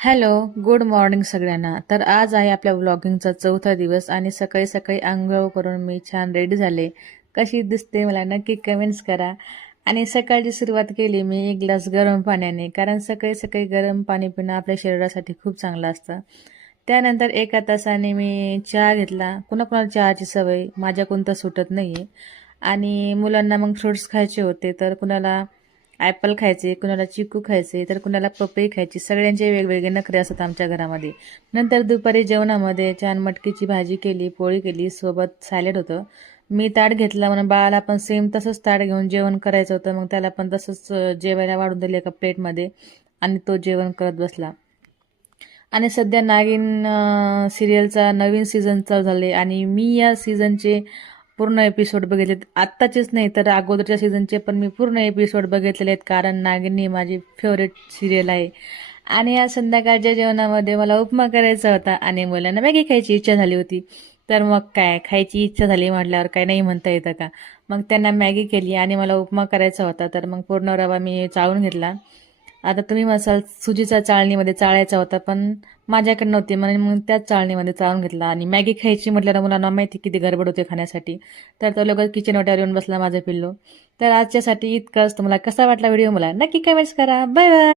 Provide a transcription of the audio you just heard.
Hello, good morning सगळ्यांना. तर आज आहे आपल्या व्लॉगिंगचा चौथा दिवस आणि सकाळी सकाळी अंघोळ करून मी छान रेडी झाले. कशी दिसते मला नक्की कमेंट्स करा. आणि सकाळची सुरुवात केली मी एक ग्लास गरम पाण्याने, कारण सकाळी सकाळी गरम पाणी पिणं आपल्या शरीरासाठी खूप चांगलं असतं. त्यानंतर एका तासाने मी चहा घेतला. कुणाकुणाला चहाची सवय, माझ्याकडून तर सुटत नाही. आणि मुलांना मग फ्रुट्स खायचे होते, तर कुणाला ॲपल खायचे, कुणाला चिकू खायचे, तर कुणाला पपई खायची. सगळ्यांचे वेगवेगळे नखरे असतात आमच्या घरामध्ये. नंतर दुपारी जेवणामध्ये छान मटकीची भाजी केली, पोळी केली, सोबत सॅलड होतं. मी ताट घेतला म्हणून बाळाला पण सेम तसंच ताट घेऊन जेवण करायचं होतं. मग त्याला पण तसंच जेवायला वाढून दिलं एका प्लेटमध्ये आणि तो जेवण करत बसला. आणि सध्या नागिन सिरियलचा नवीन सीझन चालू झाले आणि मी या सीझनचे पूर्ण एपिसोड बघितलेत. आत्ताचेच नाही तर अगोदरच्या सीझनचे पण मी पूर्ण एपिसोड बघितलेले आहेत, कारण नागिन ही माझी फेवरेट सिरियल आहे. आणि आज संध्याकाळच्या जेवणामध्ये मला उपमा करायचा होता आणि मुलांना मॅगी खायची इच्छा झाली होती. तर मग काय, खायची इच्छा झाली म्हटल्यावर काय नाही म्हणता येतं का. मग त्यांना मॅगी केली आणि मला उपमा करायचा होता, तर मग पूर्ण रवा मी चाळून घेतला. आता तुम्ही मसाल सुजीचा चाळणीमध्ये चाळायचा होता, पण माझ्याकडे नव्हती म्हणून मग त्याच चाळणीमध्ये चाळून घेतला. आणि मॅगी खायची म्हटल्यावर मुलांना माहिती किती गडबड होते खाण्यासाठी. तर तो लगेच किचन वाट्यावर येऊन बसला माझा पिल्लू. तर आजच्यासाठी इतकंच. तुम्हाला कसा वाटला व्हिडिओ मला नक्की कमेंट्स करा. Bye bye.